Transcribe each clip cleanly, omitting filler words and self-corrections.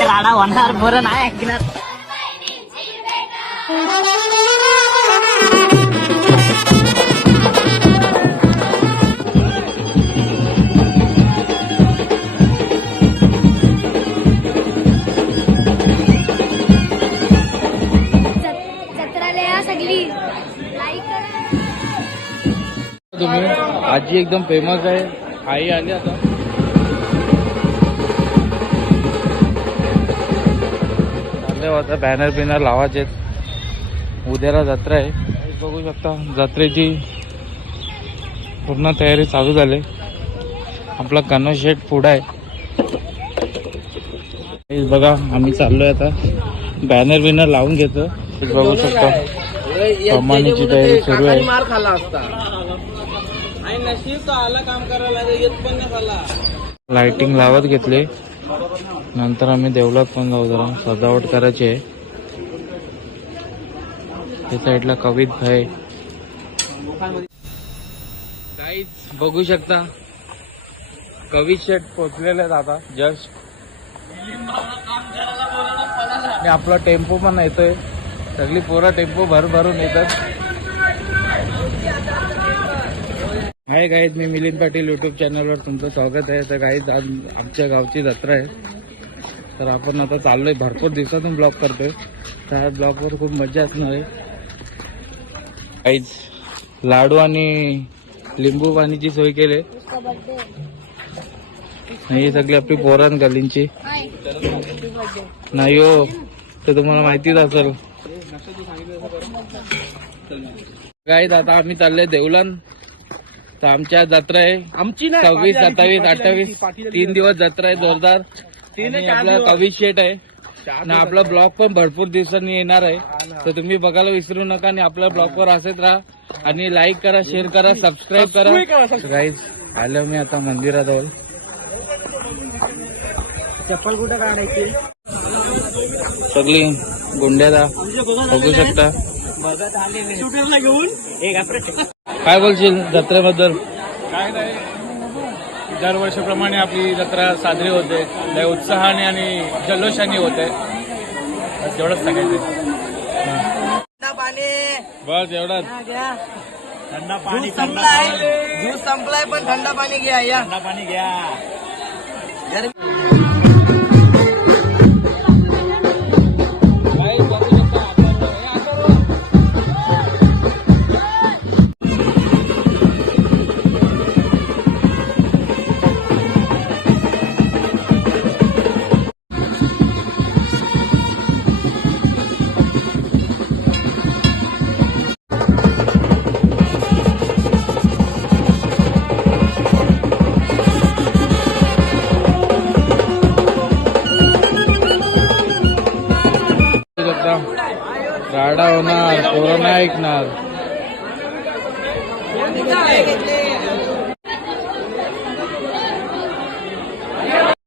राडा होणार बरं नाही ऐकणार. तुम्ही आजी एकदम फेमस आहे. आई आली आता. आता बॅनर बिनर लावायचे. उद्याला जत्रा आहे. बघू शकता जत्रेची पूर्ण तयारी चालू झाली. आपला कन्नड शेट पुढं आहे. बघा आम्ही चाललोय आता. बॅनर बिनर लावून घेतो. बघू शकता कमानीची तयारी सुरू आहे. लाइटिंग लावत घेतले. नंतर आम्ही देवळात पण जाऊ. जरा सजावट करायची आहे. त्या साईडला कवित आहे. गाईज बघू शकता कवित शेट पोचलेले आहेत आता जस्ट. आणि आपला टेम्पो पण येतोय. सगळी पोरं टेम्पो भरून येतात. हाय गाईज, मी मिलिंद पाटील युट्यूब चॅनलवर तुमचं स्वागत आहे. तर गाईज आज आमच्या गावची जत्रा आहे. तर आपण आता चाललोय. भरपूर दिवसातून ब्लॉग करतोय. त्या ब्लॉगवर खूप मजा असणार आहे. गाईज लाडू आणि लिंबू पाणीची सोय केली. ही सगळी आपली पोरान गलींची नाही हो, तर तुम्हाला माहितीच असेल. गाईज आता आम्ही चाललोय देवलन. तर आमच्या जत्रा आहे आमची 26, 27, 28 3 दिवस जत्रा आहे जोरदार. आणि आपला कवी शेट आहे. आणि आपला ब्लॉग पण भरपूर दिवसांनी येणार आहे. तर तुम्ही बघायला विसरू नका. आणि आपल्या ब्लॉगवर असत राहा. आणि लाईक करा, शेअर करा, सबस्क्राईब करा. गाईज आलो मी आता मंदिराजवळ. चप्पल कुठे काढायची? सगळी गुंड्याला बघू शकता. काय बोलशील जत्रेबद्दल? काय नाही, दरवर्षीप्रमाणे आपली जत्रा साजरी होते. लय उत्साहाने आणि जल्लोषाने होते. बस एवढंच सांगायचं. बस एवढंच. थंड पाणी ज्यूस संपलाय पण थंड पाणी घ्या. या थंड पाणी घ्या. राडा होणार, कोरोना ऐकणार.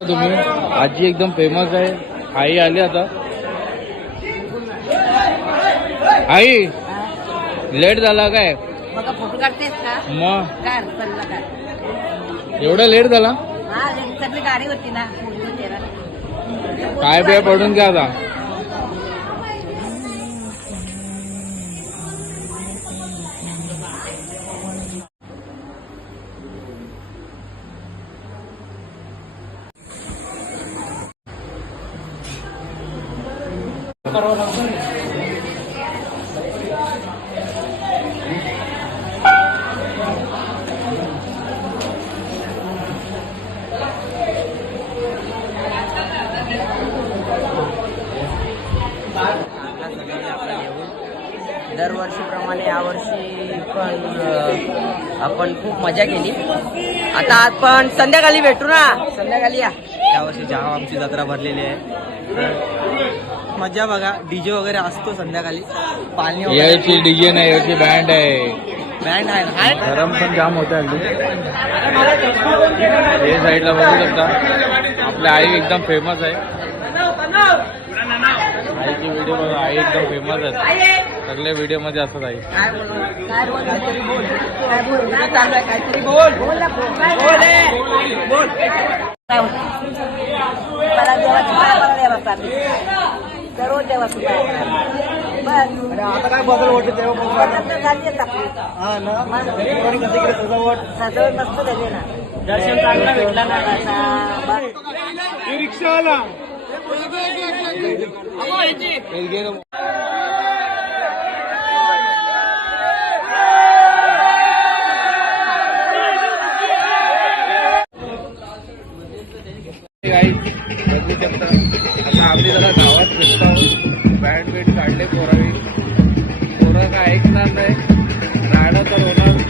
तुम्ही आजी एकदम फेमस आहे. आई आली आता. आई लेट झाला काय? फोटो काढतेस का? मग काय एवढा लेट झाला? गाडी होती ना. काय बे पडून घ्या आता. दरवर्षीप्रमाणे यावर्षी पण आपण खूप मजा केली. आता आपण संध्याकाळी भेटू ना. संध्याकाळी या. यावर्षी जाम आमची जत्रा भरलेली आहे. मजा बघा. डीजे वगैरे असतो संध्याकाळी. पाणी वगैरे. याची डीजे नाही, याची बँड आहे. बँड आहे ना. गरम पण जाम होत अगदी. हे साईडला बघू शकता आपली आई एकदम फेमस आहे. आईची व्हिडिओ बघा. आई एकदम फेमस आहे. सगळ्या व्हिडिओ मध्ये असत आई. मला देवाची सर्व जेव्हा सुद्धा बस आता काय बदल वाटते तेव्हा झाली आहे आपली हा ना कसं इकडे सजावट सजावट मस्त झाली ना दर्शन चांगलं भेटलं ना रिक्षावाला गाईज बघू शकता आता आम्ही जरा गावात फिरतो आहोत. बँड बीट काढले पोरावी पोरं काय ऐकणार नाही राहणं तर होणार.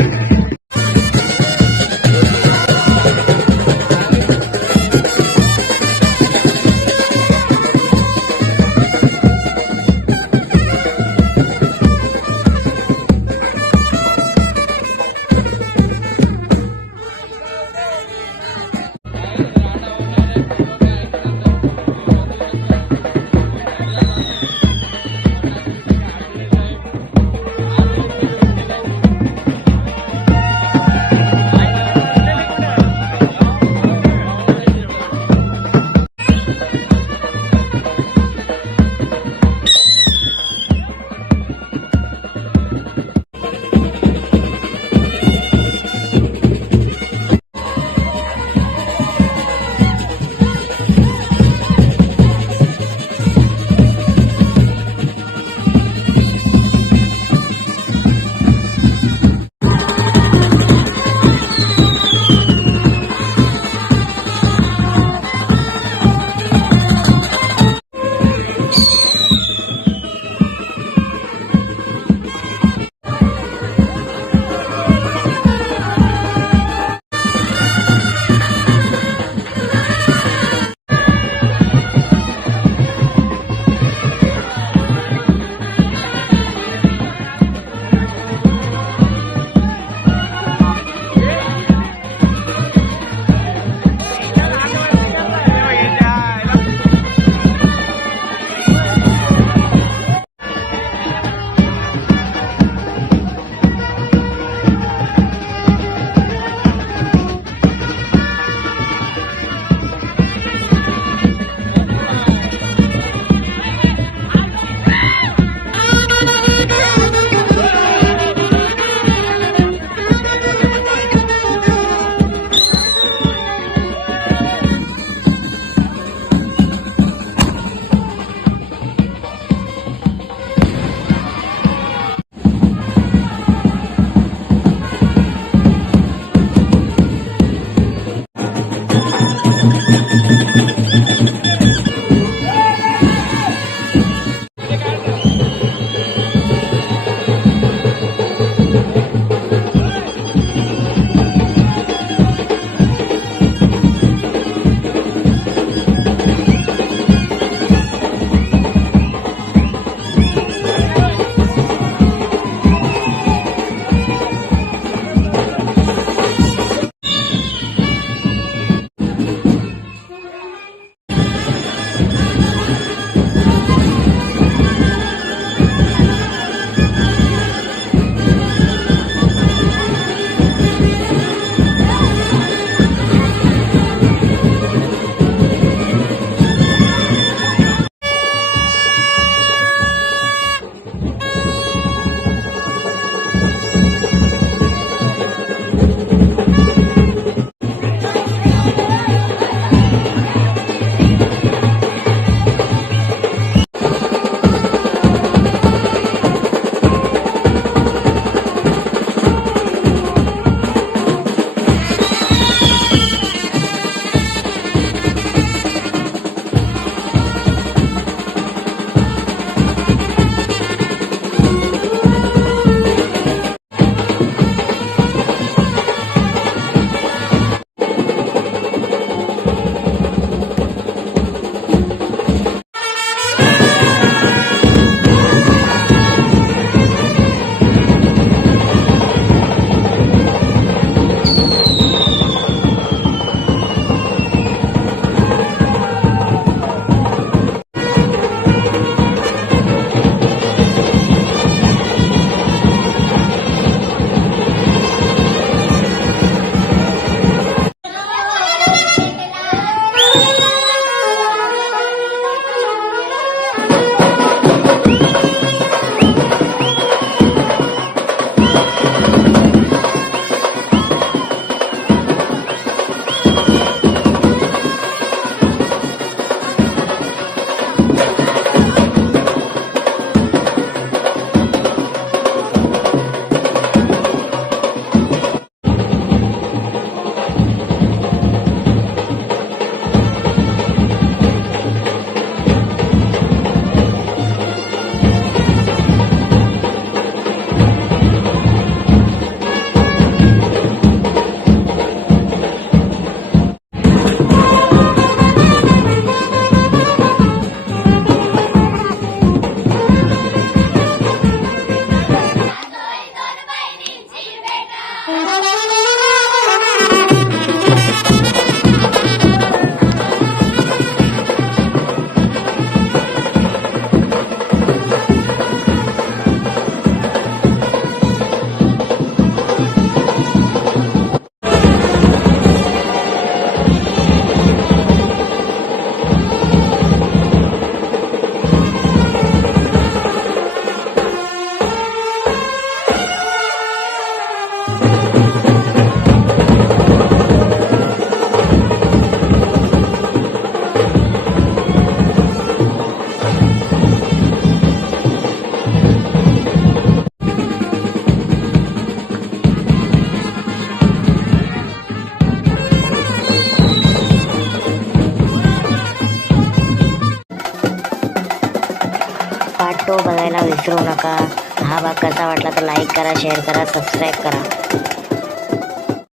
विसरू नका. हा भाग कसा वाटला तर लाईक करा, शेअर करा, सबस्क्राईब करा.